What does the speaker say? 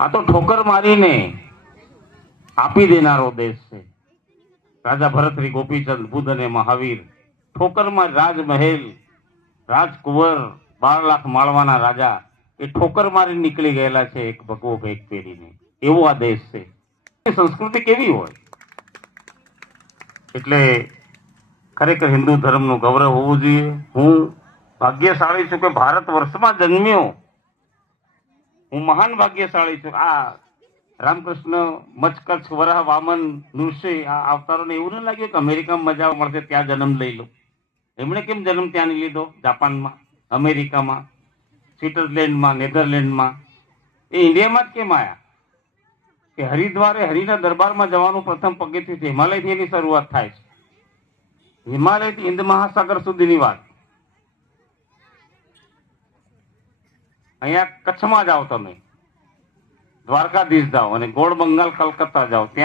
આ તો ઠોકર મારીને આપી દેનારો દેશ છે. રાજા ભરતરી, ગોપીચંદ, બુદ્ધ અને મહાવીર ઠોકરમાં રાજમહેલ, રાજકુંવર, 12 લાખ માળવાના રાજા એ ઠોકર મારી નીકળી ગયેલા છે એક ભગવો ભેગ પહેરીને. એવો આ દેશ છે. સંસ્કૃતિ કેવી હોય એટલે ખરેખર હિન્દુ ધર્મનું ગૌરવ હોવું જોઈએ. હું ભાગ્યશાળી છું કે ભારત વર્ષમાં જન્મ્યો. હું મહાન ભાગ્યશાળી છું. આ રામકૃષ્ણ, મચકચ્છ, વરાહ, વામન, નૃસિંહ આ અવતારોને એવું ન લાગ્યું કે અમેરિકામાં મજા મળશે ત્યાં જન્મ લઈ લો. એમણે કેમ જન્મ ત્યાં નહીં લીધો? જાપાનમાં, અમેરિકામાં, સ્વિટ્ઝરલેન્ડમાં, નેધરલેન્ડમાં. એ ઇન્ડિયામાં જ કેમ આવ્યા? કે હરિદ્વારે હરિના દરબારમાં જવાનું પ્રથમ પગથિયું છે. હિમાલયથી એની શરૂઆત થાય છે. હિમાલયથી હિન્દ મહાસાગર સુધીની વાત. અહીંયા કચ્છમાં જાઓ તમે, દ્વારકાધીશ જાઓ અને ગોળ બંગાળ કલકત્તા જાઓ, ત્યાં